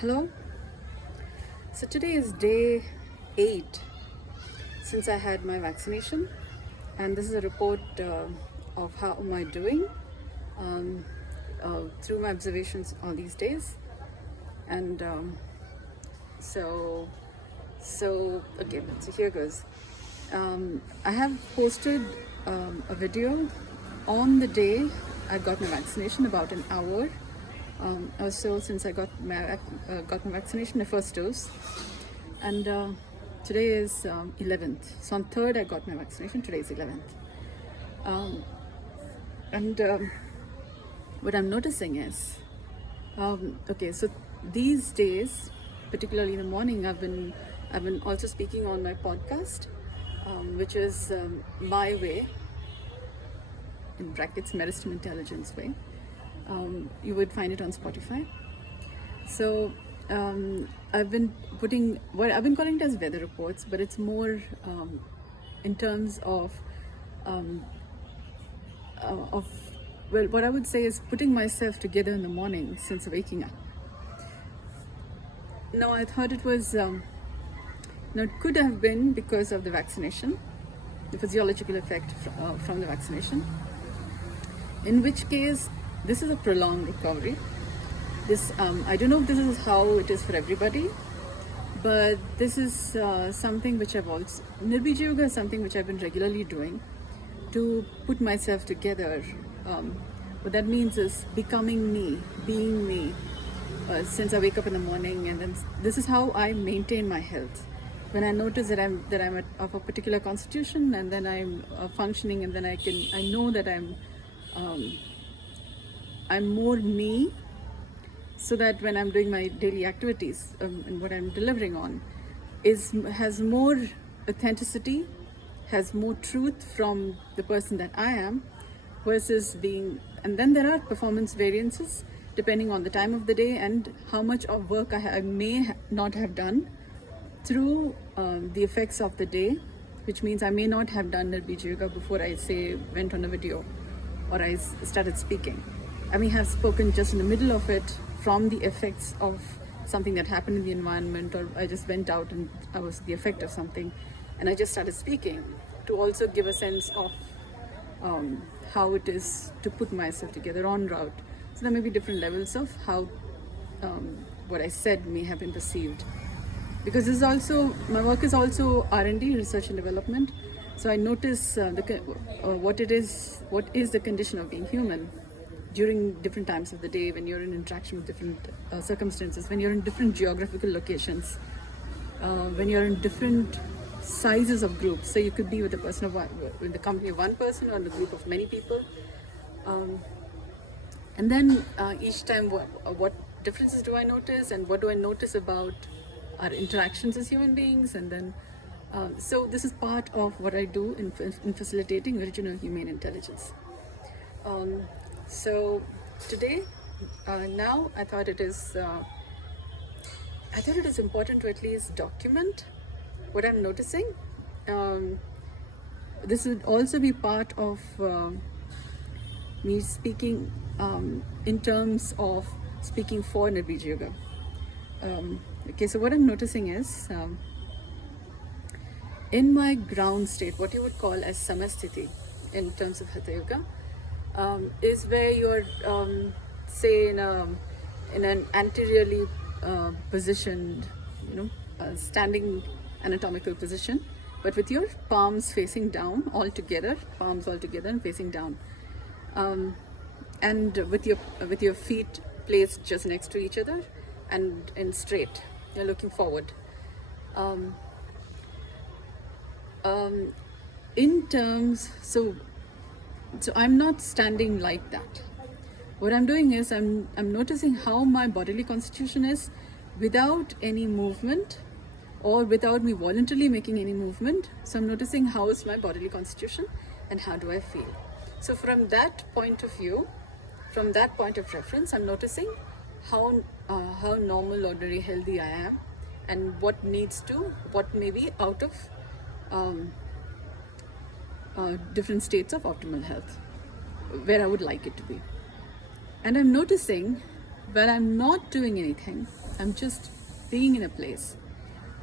Hello. So today is day 8 since I had my vaccination, and this is a report of how am I doing um, through my observations all these days. And so okay, so here goes. I have posted a video on the day I got my vaccination, about an hour or so since I got my vaccination, the first dose. And today is 11th. So on 3rd I got my vaccination. Today is 11th. And what I'm noticing is, okay, so these days, particularly in the morning, I've been also speaking on my podcast, which is My Way, in brackets Meristem Intelligence Way. You would find it on Spotify. So I've been calling it as weather reports, but it's more in terms of what I would say is putting myself together in the morning since waking up. Now I thought it was it could have been because of the vaccination, the physiological effect from the vaccination, in which case this is a prolonged recovery. This I don't know if this is how it is for everybody, but this is something which I've also, Nirbeeja Yoga is something which I've been regularly doing to put myself together. What that means is becoming me, being me, since I wake up in the morning, and then this is how I maintain my health. When I notice that I'm of a particular constitution, and then I'm functioning, and then I know that I'm more me, so that when I'm doing my daily activities and what I'm delivering on has more authenticity, has more truth from the person that I am, versus being. And then there are performance variances depending on the time of the day and how much of work I may not have done through the effects of the day, which means I may not have done Nirbeeja Yoga before I went on a video or I started speaking. I may have spoken just in the middle of it from the effects of something that happened in the environment, or I just went out and I was the effect of something and I just started speaking, to also give a sense of how it is to put myself together en route. So there may be different levels of how what I said may have been perceived. Because this is also, my work is also R&D, research and development. So I notice what is the condition of being human during different times of the day, when you're in interaction with different circumstances, when you're in different geographical locations, when you're in different sizes of groups. So you could be with a person with the company of one person, or in a group of many people. And then each time, what differences do I notice, and what do I notice about our interactions as human beings? And then so this is part of what I do in facilitating original humane intelligence. So today, now I thought it is important to at least document what I'm noticing. This would also be part of me speaking in terms of speaking for Nirbeeja Yoga. Okay, so what I'm noticing is, in my ground state, what you would call as samasthiti in terms of Hatha Yoga, is where you're say in an anteriorly positioned, standing anatomical position, but with your palms facing down all together, and facing down, and with your feet placed just next to each other and straight. You're looking forward. In terms, so I'm not standing like that. What I'm doing is I'm noticing how my bodily constitution is without any movement, or without me voluntarily making any movement. So I'm noticing how is my bodily constitution and how do I feel. So from that point of view, from that point of reference, I'm noticing how normal, ordinary, healthy I am, and what may be out of different states of optimal health, where I would like it to be. And I'm noticing when I'm not doing anything, I'm just being in a place,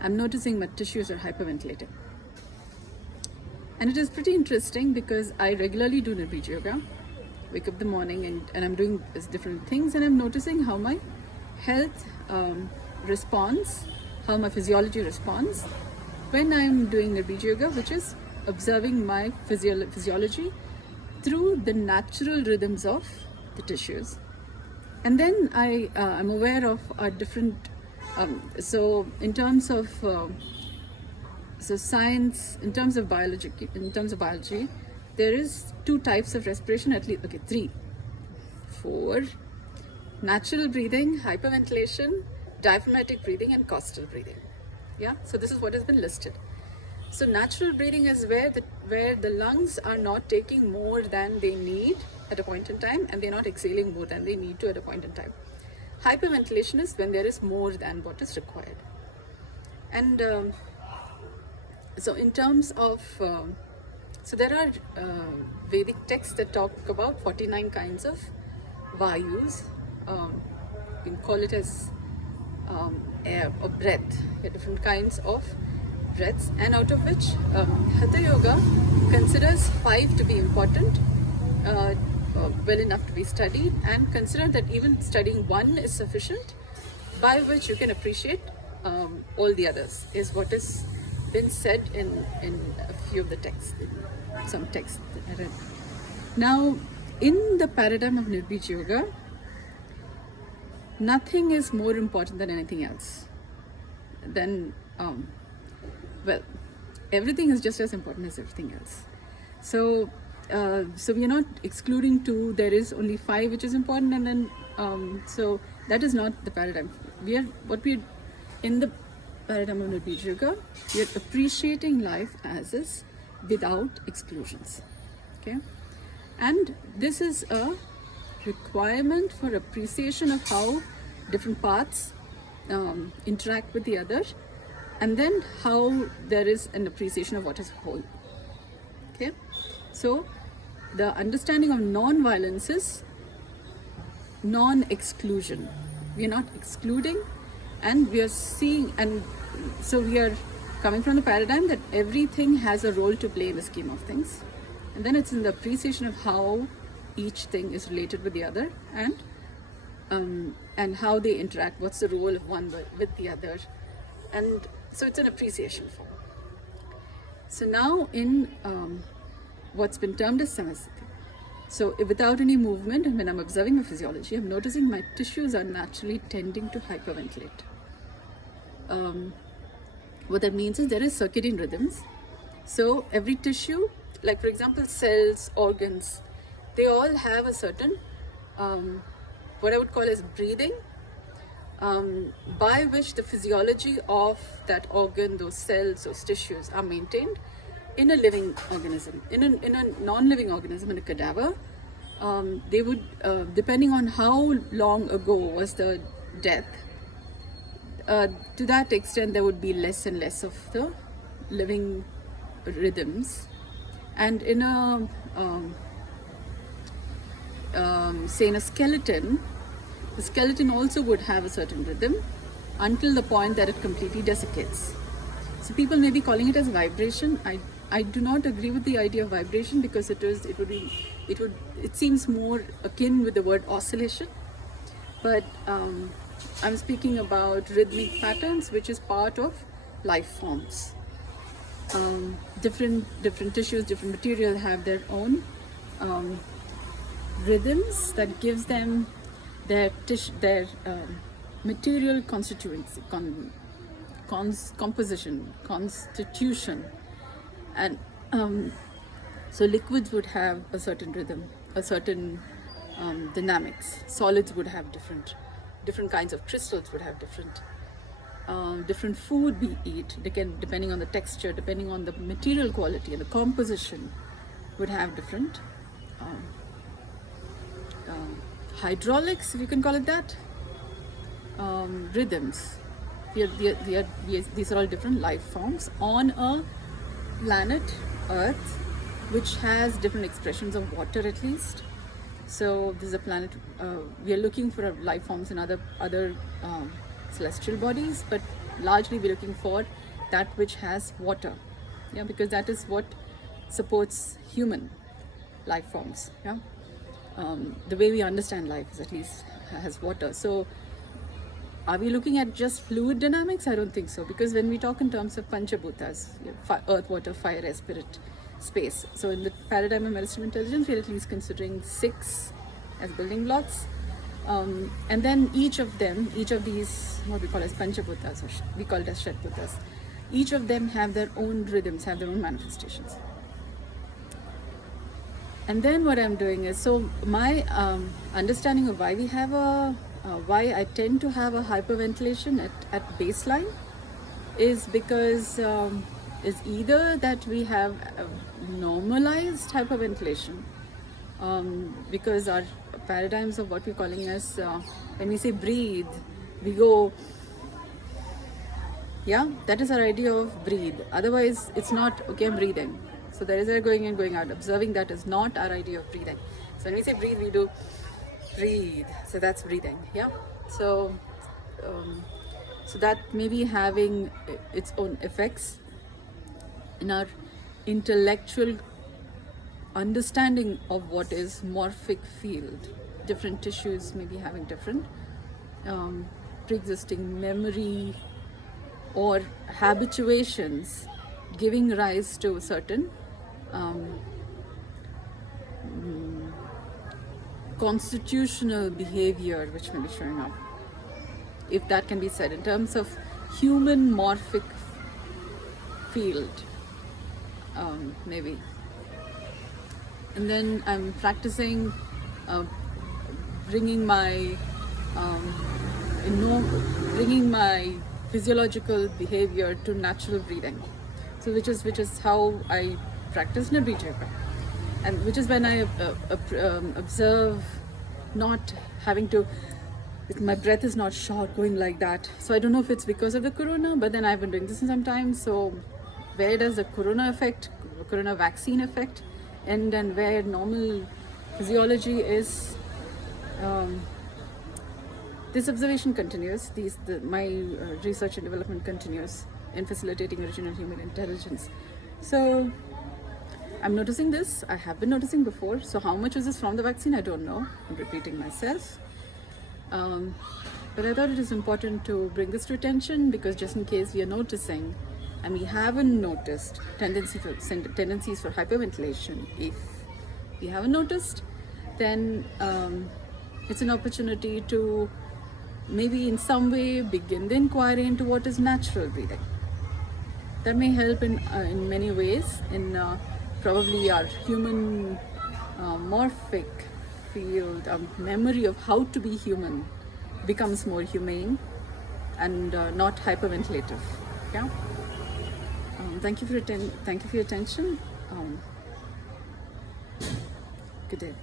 I'm noticing my tissues are hyperventilating. And it is pretty interesting because I regularly do Nirbeeja Yoga, wake up in the morning and I'm doing different things, and I'm noticing how my health responds, how my physiology responds when I'm doing Nirbeeja Yoga, which is observing my physiology through the natural rhythms of the tissues. And then I'm aware of a different, so in terms of science, in terms of biology, there is 2 types of respiration, at least, okay, 3, 4: natural breathing, hyperventilation, diaphragmatic breathing, and costal breathing. Yeah, so this is what has been listed. So natural breathing is where the lungs are not taking more than they need at a point in time, and they're not exhaling more than they need to at a point in time. Hyperventilation is when there is more than what is required. And so in terms of, so there are Vedic texts that talk about 49 kinds of vayus. You can call it as air or breath, different kinds of breaths, and out of which Hatha Yoga considers 5 to be important, well enough to be studied, and consider that even studying 1 is sufficient, by which you can appreciate all the others, is what has been said in a few of the texts, in some texts that I read. Now, in the paradigm of Nirbeeja Yoga, nothing is more important than anything else. Then, well, everything is just as important as everything else. So, so we are not excluding 2. There is only 5 which is important, and then so that is not the paradigm. We are in the paradigm of Nirbeeja Yoga. We are appreciating life as is, without exclusions. Okay, and this is a requirement for appreciation of how different parts interact with the other, and then how there is an appreciation of what is whole. Okay, so the understanding of non-violence is non-exclusion. We are not excluding, and we are seeing, and so we are coming from the paradigm that everything has a role to play in the scheme of things, and then it's in the appreciation of how each thing is related with the other, and how they interact, what's the role of one with the other, and so it's an appreciation form. So now in what's been termed as samasthiti, so without any movement, and when I'm observing my physiology, I'm noticing my tissues are naturally tending to hyperventilate. What that means is there is circadian rhythms. So every tissue, like for example cells, organs, they all have a certain what I would call as breathing, by which the physiology of that organ, those cells, those tissues are maintained in a living organism. In a non-living organism, in a cadaver, they would, depending on how long ago was the death, to that extent there would be less and less of the living rhythms. And in a say in a skeleton, the skeleton also would have a certain rhythm until the point that it completely desiccates. So people may be calling it as vibration. I do not agree with the idea of vibration, because it seems more akin with the word oscillation. But I'm speaking about rhythmic patterns, which is part of life forms. Different tissues, different material have their own rhythms that gives them their material constituency, composition, constitution, and so liquids would have a certain rhythm, a certain dynamics. Solids would have different kinds of crystals would have different food we eat, depending on the texture, depending on the material quality and the composition, would have different hydraulics, if you can call it that, rhythms. These are all different life forms on a planet Earth, which has different expressions of water at least. So this is a planet, we are looking for life forms in other celestial bodies, but largely we're looking for that which has water, yeah, because that is what supports human life forms, yeah. The way we understand life is at least has water. So are we looking at just fluid dynamics? I don't think so, because when we talk in terms of Panchabhutas, earth, water, fire, air, spirit, space. So in the paradigm of Meristem intelligence, we're at least considering 6 as building blocks. And then each of these, what we call as Panchabhutas, or we call it as Shatbhutas, each of them have their own rhythms, have their own manifestations. And then what I'm doing is, so my understanding of why we have why I tend to have a hyperventilation at baseline is because is either that we have normalized hyperventilation, because our paradigms of what we're calling as, when we say breathe, we go, yeah, that is our idea of breathe. Otherwise, it's not, okay, I'm breathing. So there is a going in, going out. Observing that is not our idea of breathing. So when we say breathe, we do breathe. So that's breathing, yeah. So so that may be having its own effects in our intellectual understanding of what is morphic field. Different tissues may be having different pre-existing memory or habituations giving rise to certain constitutional behavior which may be showing up, if that can be said, in terms of human morphic field, maybe. And then I'm practicing bringing my physiological behavior to natural breathing. So which is how I practice Nirbeeja Yoga, and which is when I observe not having to, my breath is not short, going like that. So I don't know if it's because of the corona, but then I've been doing this in some time. So where does the corona vaccine effect end, and where normal physiology is? This observation continues. My research and development continues in facilitating original human intelligence. So I'm noticing this. I have been noticing before. So how much is this from the vaccine? I don't know. I'm repeating myself. But I thought it is important to bring this to attention, because just in case we are noticing and we haven't noticed tendencies for hyperventilation, if we haven't noticed, then it's an opportunity to maybe in some way begin the inquiry into what is natural breathing. That may help in many ways in probably our human morphic field, memory of how to be human becomes more humane and not hyperventilative. Yeah. Thank you for your attention. Good day.